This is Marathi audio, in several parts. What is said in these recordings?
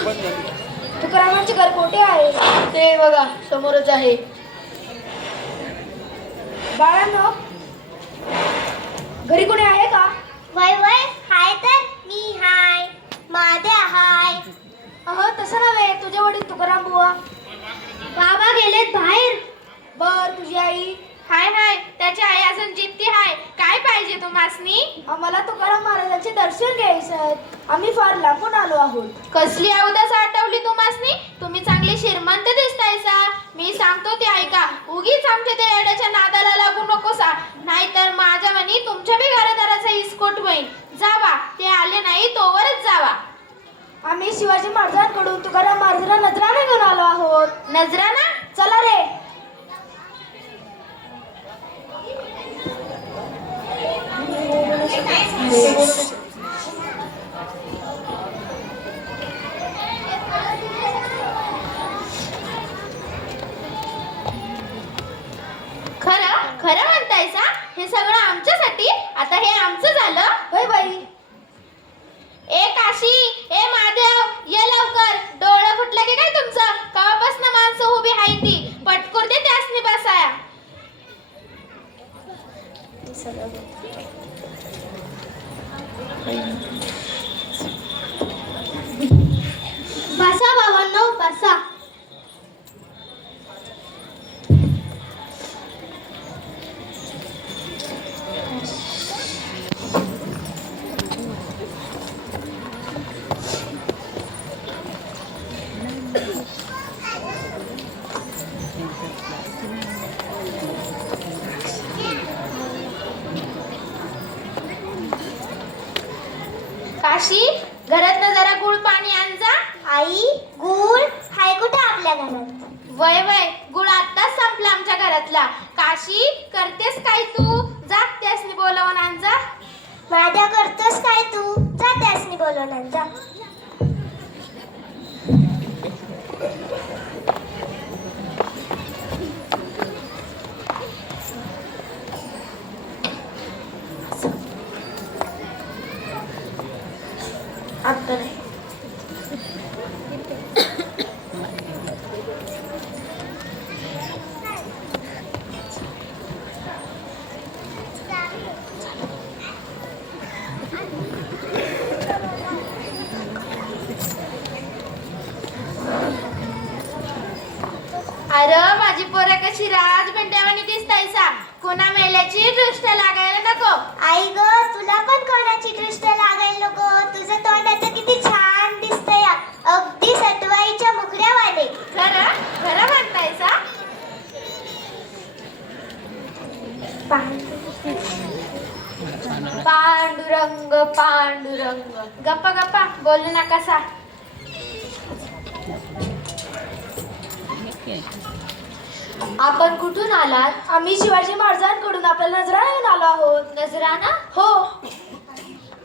तुकारामांचे घर कोठे आहे? ते बघा समोरच आहे. बाळांनो, घरी कोणी आहे का? वय वय हाय तर मी हाय, माद्या हाय. तसं नव्हे, तुझे वडील तुकाराम बुवा. बाबा गेलेत बाहेर. बर, तुझी आई? हाय हाय, त्याची आई अजून जिद्दी हाय. काय पाहिजे तुम्हासनी? आम्हाला तुकाराम महाराजांचे दर्शन घ्यायचं. आम्ही फार लांबून आलो आहोत. कसली अवदास आठवली तुम्हासनी? तुम्ही चांगले श्रीमंत दिसतायसा. मी सांगतो ते ऐका. उगीच आमच्या त्या येड्याच्या नादाला लागू नकोसा, नाहीतर माझ्या मनी तुमच्या बी घरदाराचा इस्कोट होईल. जावा, ते आले नाही तोवरच जावा. आम्ही शिवाजी महाराजांकडून तुकाराम महाराजांना नजराणा घेऊन आलो आहोत. नजराना? चला रे. खरं खरं म्हणतायसा? हे सगळं आमच्यासाठी? आता हे आमचं झालं? होय बाई. ए काशी, ए महादेव, ये लवकर. डोळं फुटलं की काय तुमचं? कवापासनं माणसं उभी हाय ती. पटकूर दे त्यासनी बसाया. बसा बाबांनो, बसा. काशी, घरातनं जरा गुळ पाणी आण जा. आई, गुळ हाय कुठे आपल्या घरात? वय वय, गुळ आत्ताच संपला आमच्या घरातला. काशी, करतेस काय तू? जा त्यासनी बोलावून आण जा. माद्या करतोस काय तू? जा त्यासनी बोलवून आण जा. आता नाही. अरे माझी पोरं कशी राजबंड्यावानी दिसतायसा. कोणा मेल्याची दृष्ट लागायला नको. आई ग, तुला पण कोणाची दृष्ट लागायला नको. तुझं तोंड आता किती छान दिसतंय, अगदी सटवाईच्या मुखड्यावाले. खरं खरं म्हणतायसा? पांडुरंग पांडुरंग. गप्पा गप्पा, बोलू नकासा. आपण कुठून आलात? आम्ही शिवाजी महाराजांकडून आपल्याला नजराणा घेऊन आलो आहोत. नजराना? हो.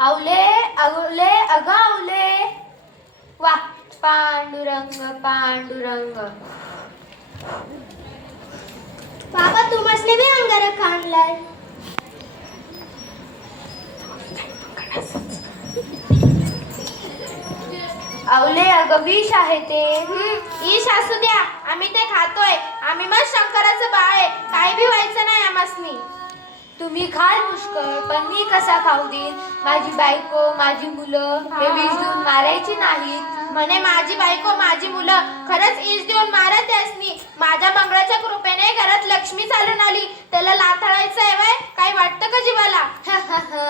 आवले आवले अगं आवले. वा, पांडुरंग पांडुरंग. बाबा, तू मसले बी अंगारक आणलाय. आवले अगं विष आहे ते. ईश असू द्या, आम्ही ते खातोय. आम्ही मग शंकराचं बाळ आहे. काय बी व्हायचं नाही आम्हासनी. तुम्ही खाल पुष्कळ, पण मी कसा खाऊ देईन? माझी बायको, माझी मुलं हे विष देऊन मारायची नाहीत. म्हणे माझी बायको, माझी मुलं. खरंच ईश देऊन मारा त्यासनी. माझ्या मंगळाच्या कृपेने घरात लक्ष्मी चालून आली. त्याला लाथाळायचं आहे वय? काय वाटतं का जीवाला?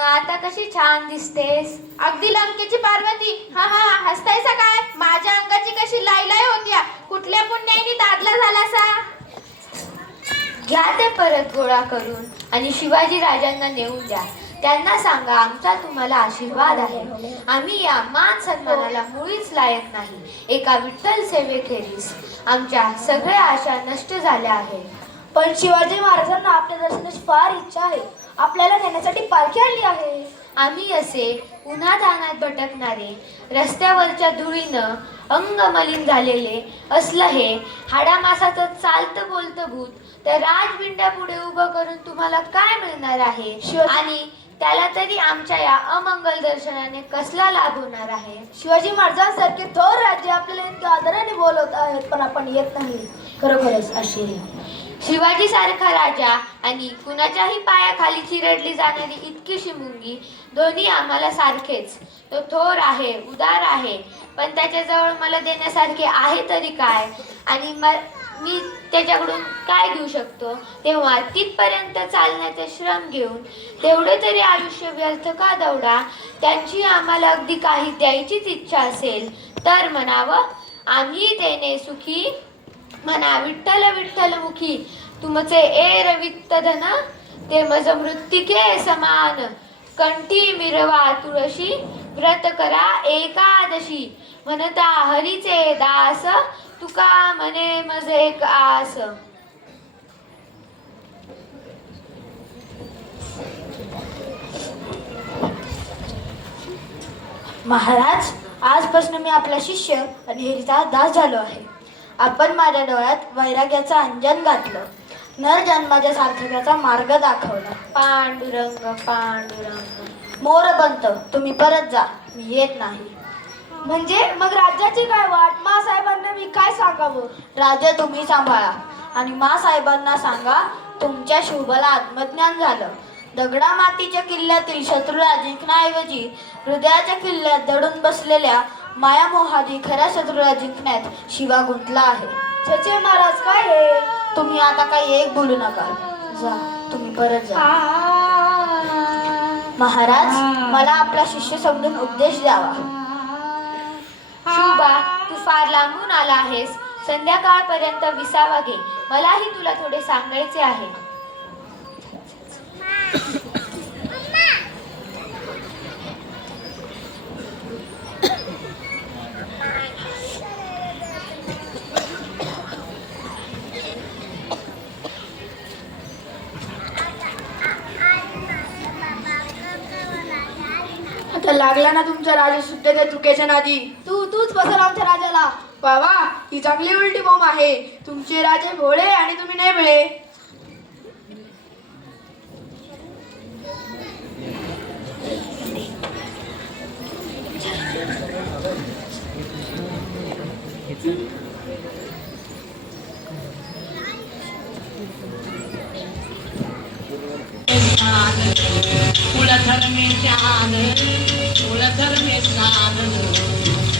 आता कशी छान दिसतेस. अगदी लंकेची पार्वती. हा हा, हसतायसा काय? माझ्या अंगाची कशी लाईलाई होत्या. कुठल्या पुण्याईनी दादला झालासा? घ्या ते परत गोळा करून आणि शिवाजी राजांना नेऊन द्या. त्यांना सांगा आमचा तुम्हाला आशीर्वाद आहे. आम्ही या मान सन्मानाला मुळीच लायक नाही. एका विठ्ठल सेवेखेरीस आमच्या सगळ्या आशा नष्ट झाल्या आहेत. पण शिवाजी महाराजांना आपल्या दर्शनाची फार इच्छा आहे. आपल्याला नेण्यासाठी पालखी आणली आहे. आम्ही असे उन्हातान्हात भटकणारे, रस्त्यावरच्या धुळीनं अंग मलिन झालेले असलं हे हाडामासाचं चालतं बोलतं भूत त्या राजबिंड्या पुढे उभं करून तुम्हाला काय मिळणार आहे? आणि त्याला तरी आमच्या या अमंगल दर्शनाने कसला लाभ होणार आहे? शिवाजी महाराजांसारखे थोर राज्य आहेत पण आपण येत नाही. खरोखरच आश्चर्य. शिवाजी सारखा राजा आणि कुणाच्याही पायाखाली चिरडली जाणारी इतकीशी मुंगी, दोन्ही आम्हाला सारखेच. तो थोर आहे, उदार आहे, पण त्याच्याजवळ मला देण्यासारखे आहे तरी काय? आणि मी त्याच्याकडून काय घेऊ शकतो? तेव्हा तिथपर्यंत चालण्याचे श्रम घेऊन तेवढे तरी आयुष्य व्यर्थ का दौडा? त्यांची आम्हाला अगदी काही द्यायचीच इच्छा असेल तर म्हणावं, आम्ही देणे सुखी. म्हणा विठ्ठल विठ्ठल मुखी, तुमचे एर वित्त धन, ते मज मृत्तिके समान. कंठी मिरवा तुळशी, व्रत करा एकादशी. म्हणता हरीचे दास, तुका म्हणे मज एक आस. महाराज, आजपासून मी आपला शिष्य आणि हेरीचा दास झालो आहे. आपण माझ्या डोळ्यात वैराग्याचं अंजन घातलं, नर जन्माच्या सार्थक्याचा मार्ग दाखवला. पांडुरंग पांडुरंग. मोरपंत, तुम्ही परत जा, मी येत नाही. म्हणजे मग राज्याची काय वाट? मासाहेबांना मी काय सांगावं? राज्य तुम्ही सांभाळा आणि मासाहेबांना सांगा तुमच्या शुभला आत्मज्ञान झालं. दगडा मातीच्या किल्ल्यातील शत्रूला जिंकण्याऐवजी हृदयाच्या किल्ल्यात दडून बसलेल्या मायामोहादी खऱ्या शत्रूला जिंकण्यात शिवा गुंतला आहे. छे महाराज, काय हे? तुम्ही आता काही एक बोलू नका. जा, तुम्ही परत जा. महाराज, मला आपला शिष्य समजून उपदेश द्यावा. शुभा, तू फार लांबून आला आहेस. संध्याकाळपर्यंत विसावा घे. मलाही तुला थोडे सांगायचे आहे. आता लागला ना तुमचा राजा सुद्धा त्या चुकीच्या नादी. तूच बसल आमच्या राजाला. बाबा, ही चांगली उलटी बॉम्ब आहे. तुमचे राजे भोळे आणि तुम्ही नेबळे. कुलधर में जान, कुलधर में स्नान,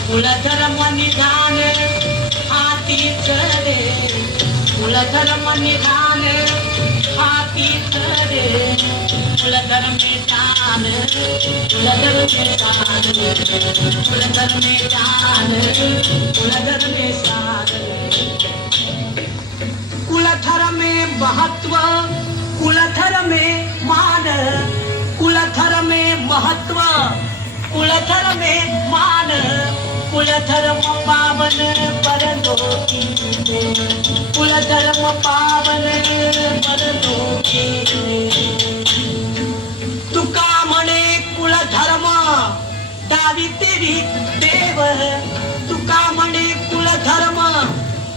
कुलधर निधान हाथी चरे. कुलधर निधान हाथी चरे. कुलधर में जान, कुलधर में जान, कुलधर में जान, कुलधर में शान. कुलधर में महत्व, कुलधर में मान, कुलधर में महत्व, कुलधर में मान. कुलधर्म पावन परलोकी, कुलधर्म पावन परलोकी. तुका म्हणे कुलधर्म दावी तेरी देव. तुका म्हणे कुलधर्म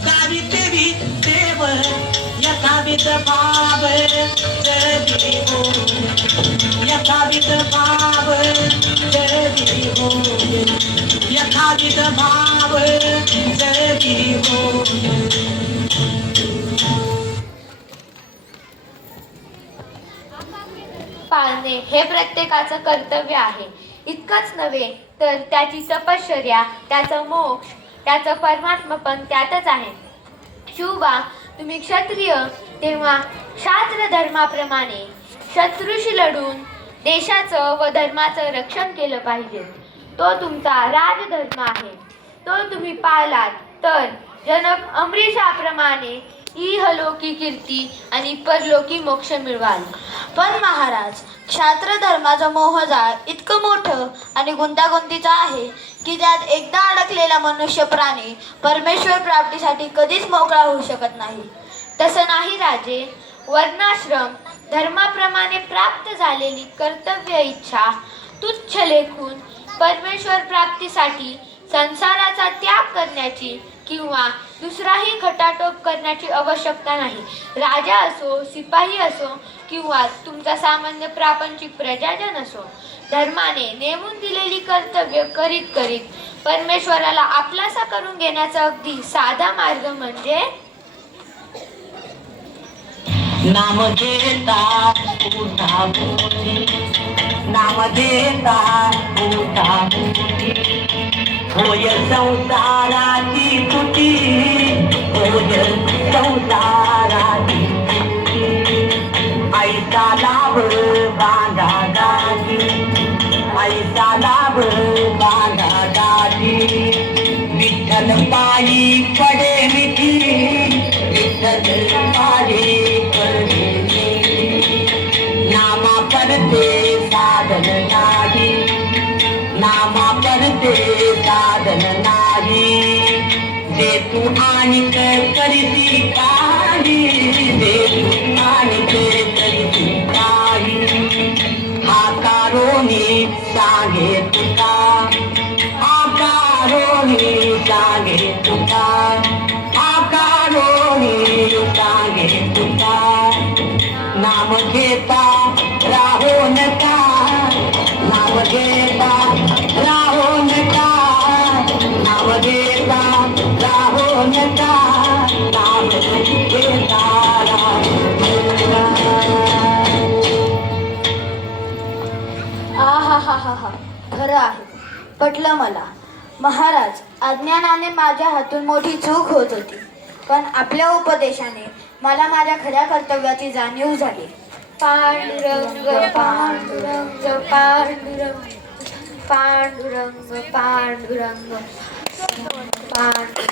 दावी तेरी देव. यथाविध भाव जय हो, यथाविध भाव जय हो, यथाविध भाव जय हो. पाळणे हे प्रत्येकाचं कर्तव्य आहे. इतकंच नव्हे तर त्याची तपश्चर्या, त्याचं मोक्ष, त्याचं परमात्मपण त्यातच आहे. शिवबा, तुम्ही क्षत्रिय, तेव्हा शास्त्र धर्माप्रमाणे शत्रूशी लढून देशाचं व धर्माचं रक्षण केलं पाहिजे. तो तुमचा राजधर्म आहे. तो तुम्ही पाळलात तर जनक अमरीशाप्रमाणे इहलोकी कीर्ती आणि परलोकी मोक्ष मिळवाल. पण महाराज, क्षात्र धर्माचं मोहजाळ इतकं मोठं आणि गुंतागुंतीचं आहे की त्यात एकदा अडकलेला मनुष्य प्राणी परमेश्वर प्राप्तीसाठी कधीच मोकळा होऊ शकत नाही. तसं नाही राजे. वर्णाश्रम धर्माप्रमाणे प्राप्त झालेली कर्तव्य इच्छा तुच्छ लेखून परमेश्वर प्राप्तीसाठी संसाराचा त्याग करण्याची किंवा दुसराही खटाटोप करण्याची आवश्यकता नाही. राजा असो, सिपाही असो किंवा तुमचा सामान्य प्रापंचिक प्रजाजन असो, धर्माने नेमून दिलेली कर्तव्य करीत करीत परमेश्वराला आपलासा करून घेण्याचा अगदी साधा मार्ग म्हणजे नाम घेता उठा बोली, नाम घेता उठा बोली, होय संसाराची तुटी, होय संसाराची तुटी, ऐसा लाभ बांधा गाठी, ऐसा लाभ बांधा गाठी, विठ्ठल पायी पडे मिठी, विठ्ठल पायी पडे मिठी, नामा परते साधन नाही, नामा परते साधन नाही, जे तू आणिक करीती काही, जे तू आणिक करीती काही, आकारोनी सांगे तुका, आकारोनी सांगे तुका, आकारोनी सांगे तुका, नाम घेता राहो नका, नाम घेता राहो नका, नाम घेता राहो नका, नाम घेता राहो नका. आहाहाहा, खरं आहे, पटलं मला. महाराज, अज्ञानाने माझ्या हातून मोठी चूक होत होती, पण आपल्या उपदेशाने मला माझ्या खऱ्या कर्तव्याची जाणीव झाली. पांडुरंग पांडुरंग पांडुरंग पांडुरंग पांडुरंग पांडुरंग